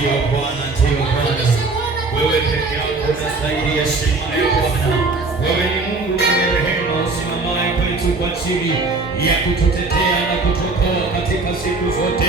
Ndiyo Bwana, ndiyo Bwana, wewe peke yako unastahili heshima ya Bwana. Wewe ni Mungu mwenye rehema, usimamaye kwetu kwa ajili ya kututetea na kutuokoa katika siku zote.